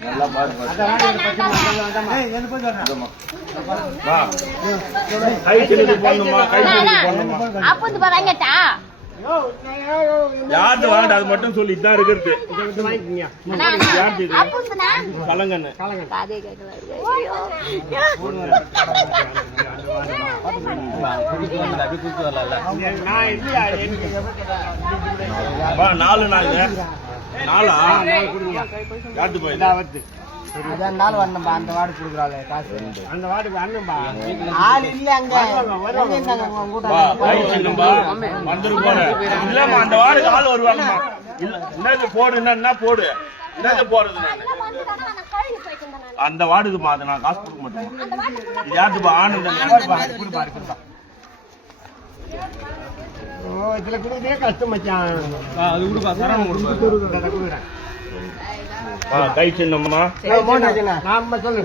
நல்லா பாரு கை திருப்பி போடணுமா கை திருப்பி போடணுமா யாரு வாங்க அது மட்டும் சொல்லி இதான் இருக்கிறது கலங்கன்னு நாலு நாளுங்க நாளா யாத்து போய் நாள் வரணும்பா அந்த வார்டு கொடுக்குறாள் காசு அந்த வார்டுக்கு வரணும்பா ஆள் இல்ல அங்க வந்துரு போற இல்லம்மா அந்த வார்டுக்கு ஆள் வருவாங்கம்மா என்னது போடு என்ன போடு என்னது போறது அந்த வார்டுக்கு மாத நான் காசு கொடுக்க மாட்டேன் யாருப்பா ஆனந்தம் கொடுப்பா ஓ இதுல கொடுக்குறதே கஷ்டம் மச்சான் அது கொடுப்பா சரவணம் கொடுப்பா கை சின்னம்மா நாம சொல்லு